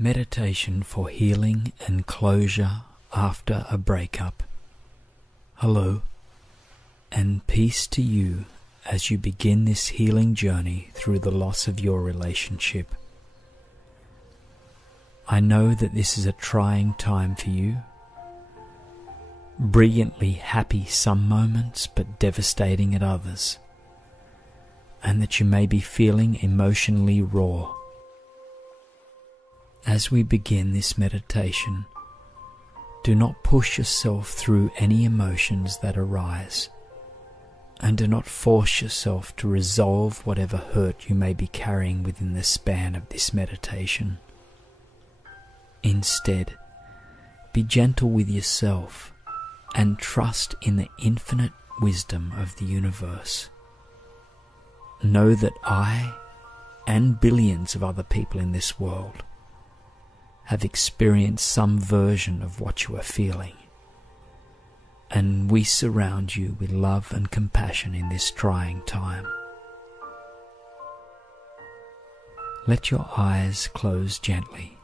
Meditation for healing and closure after a breakup. Hello, and peace to you as you begin this healing journey through the loss of your relationship. I know that this is a trying time for you. Brilliantly happy some moments, but devastating at others, and that you may be feeling emotionally raw. As we begin this meditation, do not push yourself through any emotions that arise, and do not force yourself to resolve whatever hurt you may be carrying within the span of this meditation. Instead, be gentle with yourself and trust in the infinite wisdom of the universe. Know that I and billions of other people in this world have experienced some version of what you are feeling, and we surround you with love and compassion in this trying time. Let your eyes close gently.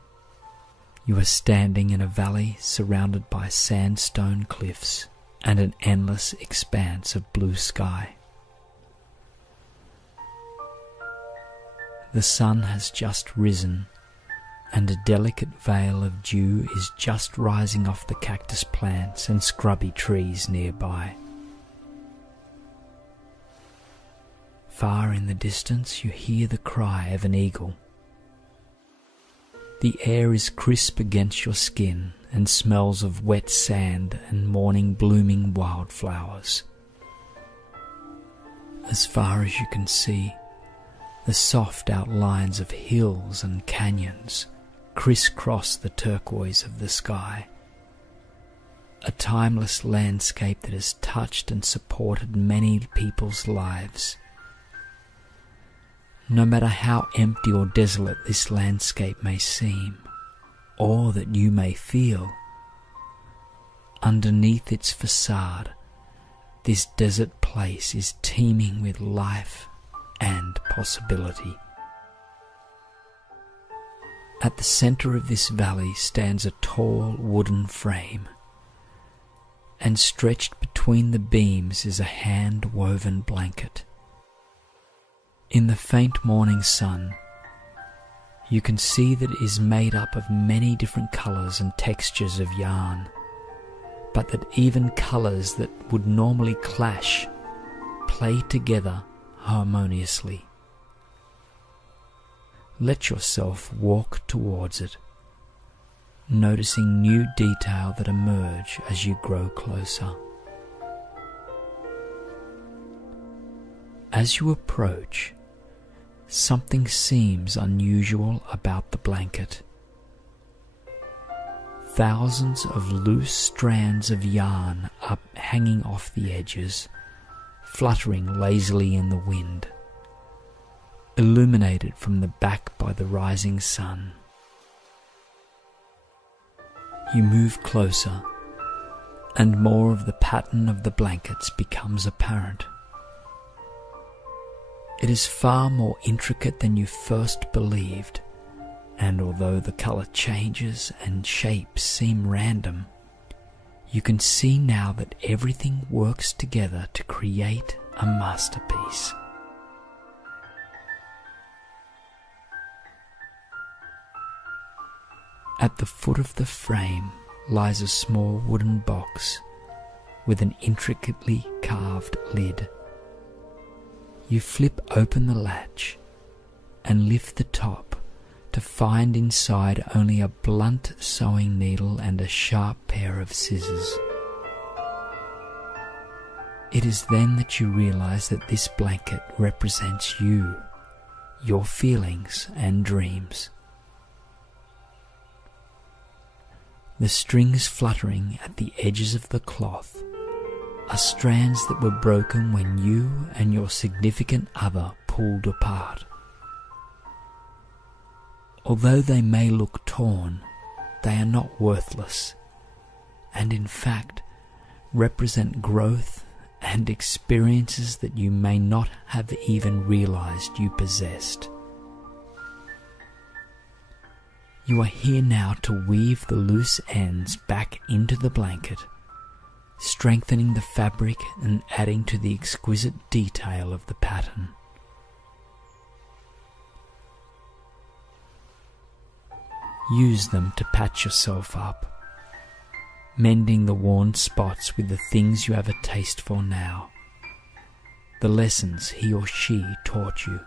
You are standing in a valley surrounded by sandstone cliffs and an endless expanse of blue sky. The sun has just risen, and a delicate veil of dew is just rising off the cactus plants and scrubby trees nearby. Far in the distance you hear the cry of an eagle. The air is crisp against your skin and smells of wet sand and morning blooming wildflowers. As far as you can see, the soft outlines of hills and canyons crisscross the turquoise of the sky, a timeless landscape that has touched and supported many people's lives. No matter how empty or desolate this landscape may seem, or that you may feel, underneath its facade, this desert place is teeming with life and possibility. At the center of this valley stands a tall wooden frame, and stretched between the beams is a hand-woven blanket. In the faint morning sun, you can see that it is made up of many different colors and textures of yarn, but that even colors that would normally clash play together harmoniously. Let yourself walk towards it, noticing new detail that emerge as you grow closer. As you approach, something seems unusual about the blanket. Thousands of loose strands of yarn are hanging off the edges, fluttering lazily in the wind, illuminated from the back by the rising sun. You move closer, and more of the pattern of the blankets becomes apparent. It is far more intricate than you first believed, and although the color changes and shapes seem random, you can see now that everything works together to create a masterpiece. At the foot of the frame lies a small wooden box with an intricately carved lid. You flip open the latch and lift the top to find inside only a blunt sewing needle and a sharp pair of scissors. It is then that you realize that this blanket represents you, your feelings and dreams. The strings fluttering at the edges of the cloth are strands that were broken when you and your significant other pulled apart. Although they may look torn, they are not worthless, and in fact represent growth and experiences that you may not have even realized you possessed. You are here now to weave the loose ends back into the blanket, strengthening the fabric and adding to the exquisite detail of the pattern. Use them to patch yourself up, mending the worn spots with the things you have a taste for now, the lessons he or she taught you.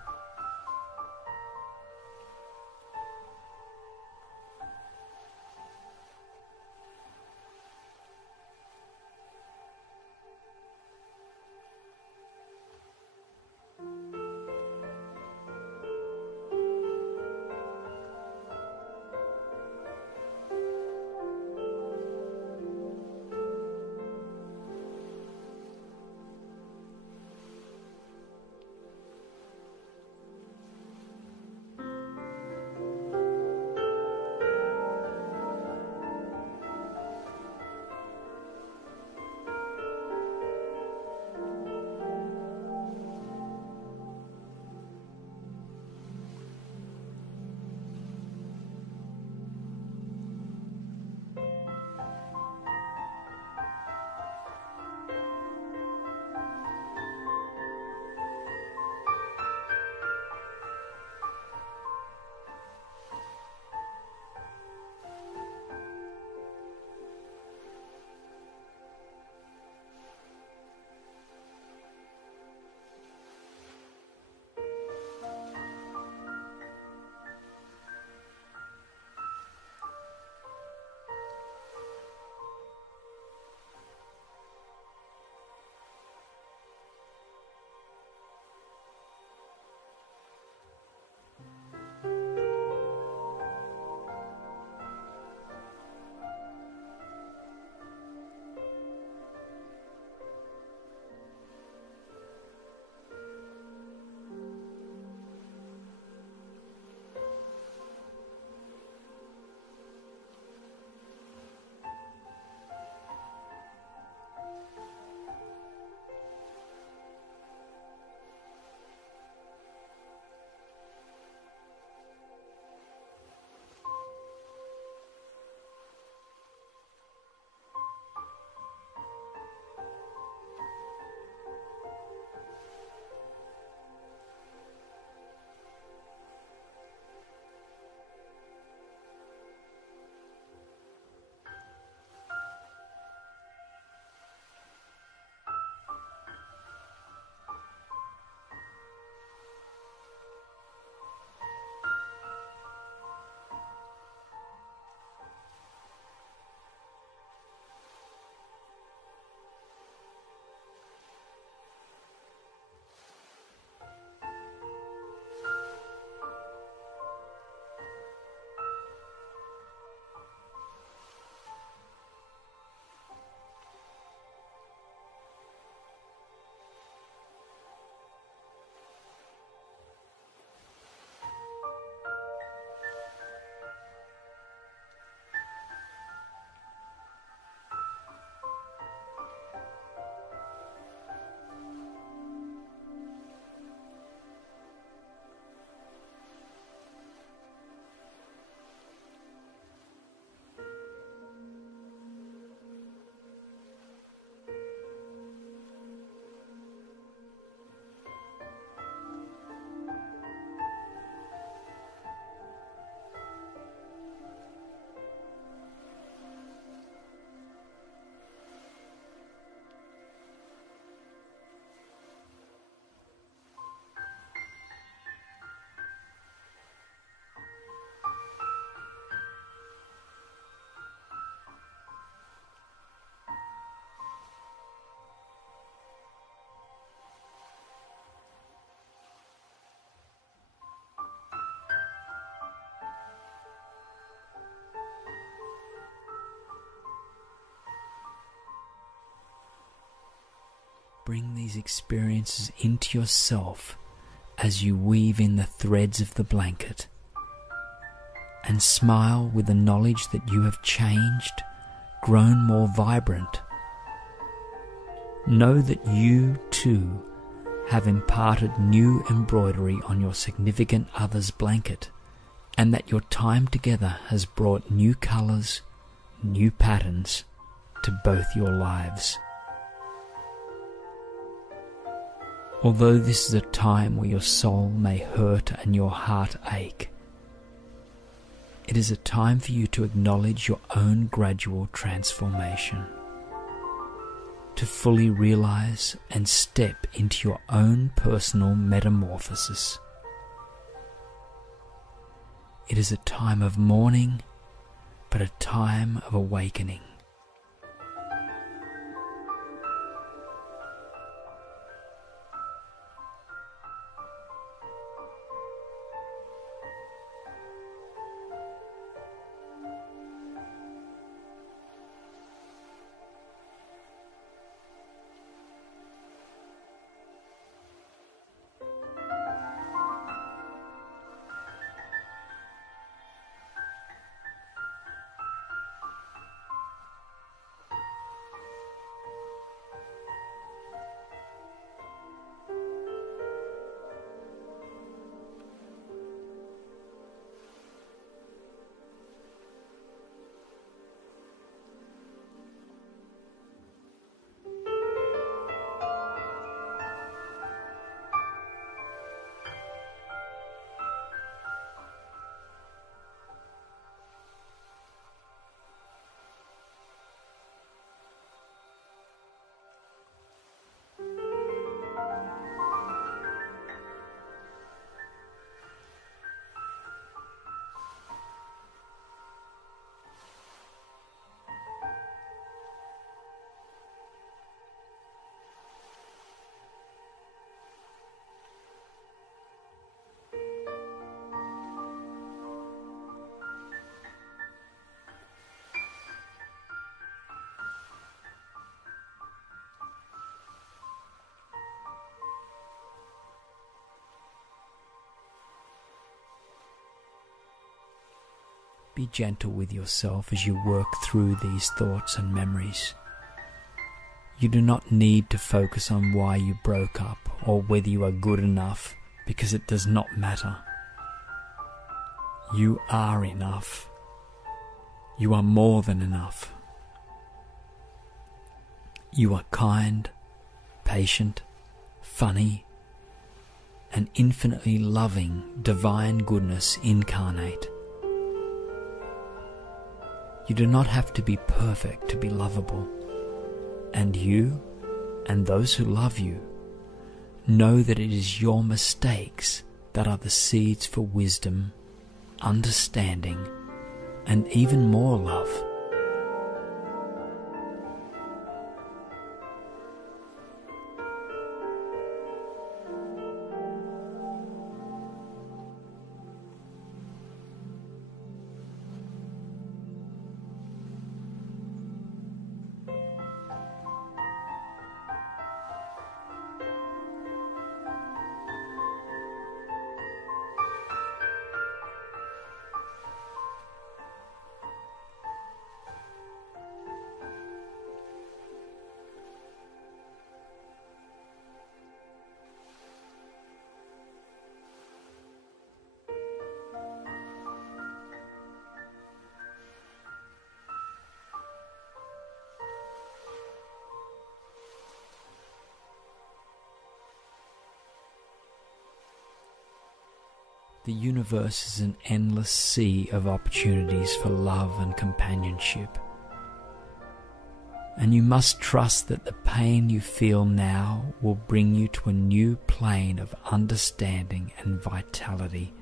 Bring these experiences into yourself as you weave in the threads of the blanket, and smile with the knowledge that you have changed, grown more vibrant. Know that you too have imparted new embroidery on your significant other's blanket, and that your time together has brought new colours, new patterns to both your lives. Although this is a time where your soul may hurt and your heart ache, it is a time for you to acknowledge your own gradual transformation, to fully realize and step into your own personal metamorphosis. It is a time of mourning, but a time of awakening. Be gentle with yourself as you work through these thoughts and memories. You do not need to focus on why you broke up or whether you are good enough, because it does not matter. You are enough. You are more than enough. You are kind, patient, funny, and infinitely loving divine goodness incarnate. You do not have to be perfect to be lovable, and you and those who love you know that it is your mistakes that are the seeds for wisdom, understanding, and even more love. The universe is an endless sea of opportunities for love and companionship. And you must trust that the pain you feel now will bring you to a new plane of understanding and vitality,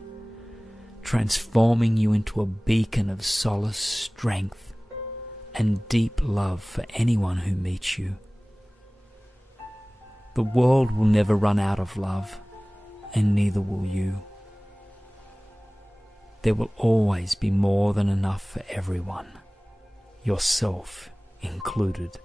transforming you into a beacon of solace, strength, and deep love for anyone who meets you. The world will never run out of love, and neither will you. There will always be more than enough for everyone, yourself included.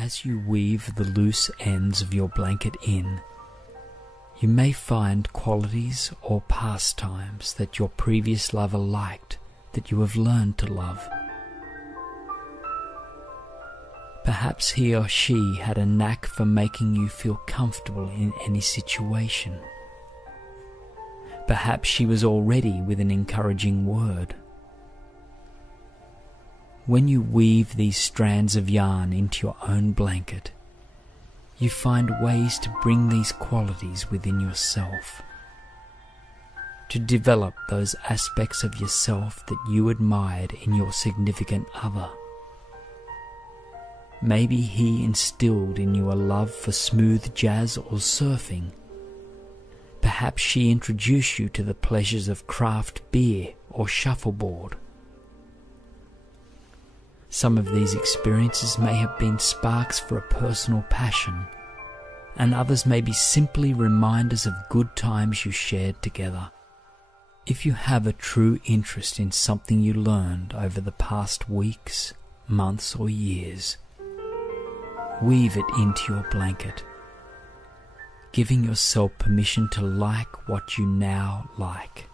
As you weave the loose ends of your blanket in, you may find qualities or pastimes that your previous lover liked that you have learned to love. Perhaps he or she had a knack for making you feel comfortable in any situation. Perhaps she was already with an encouraging word. When you weave these strands of yarn into your own blanket, you find ways to bring these qualities within yourself, to develop those aspects of yourself that you admired in your significant other. Maybe he instilled in you a love for smooth jazz or surfing. Perhaps she introduced you to the pleasures of craft beer or shuffleboard. Some of these experiences may have been sparks for a personal passion, and others may be simply reminders of good times you shared together. If you have a true interest in something you learned over the past weeks, months, or years, weave it into your blanket, giving yourself permission to like what you now like.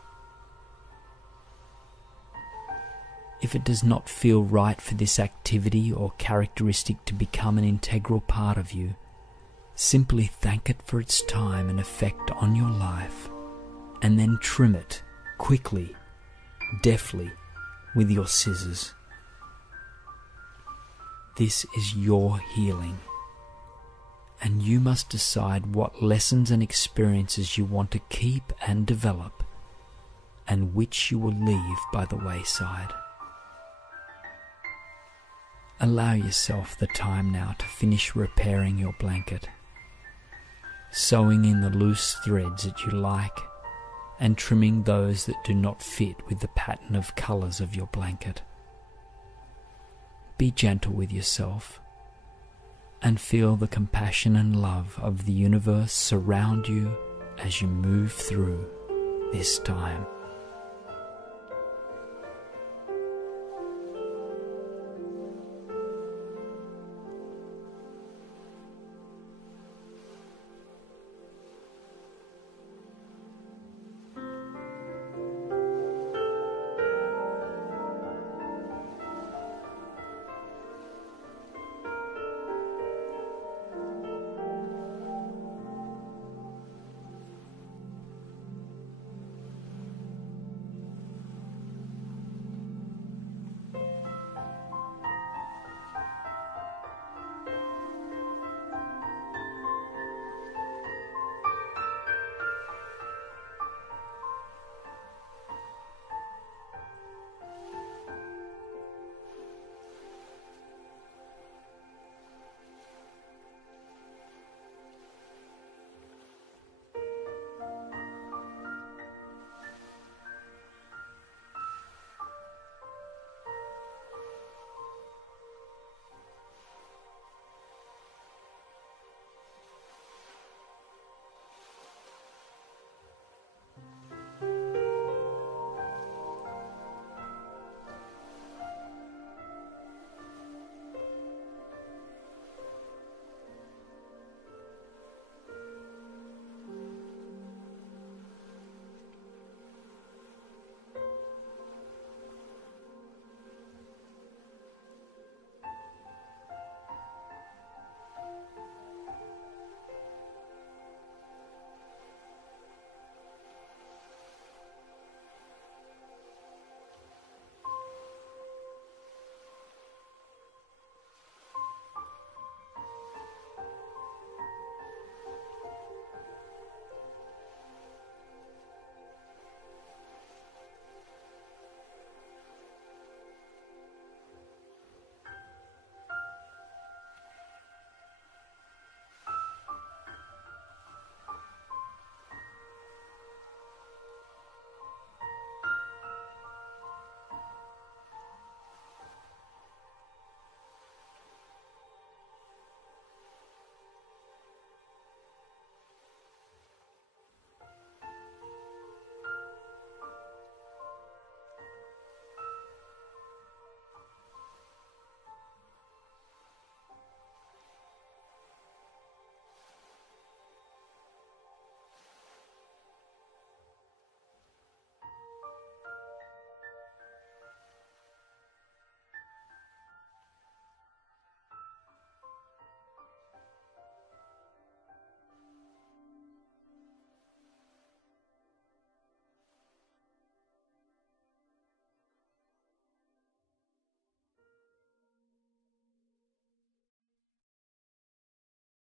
If it does not feel right for this activity or characteristic to become an integral part of you, simply thank it for its time and effect on your life, and then trim it quickly, deftly, with your scissors. This is your healing, and you must decide what lessons and experiences you want to keep and develop, and which you will leave by the wayside. Allow yourself the time now to finish repairing your blanket, sewing in the loose threads that you like, and trimming those that do not fit with the pattern of colours of your blanket. Be gentle with yourself, and feel the compassion and love of the universe surround you as you move through this time.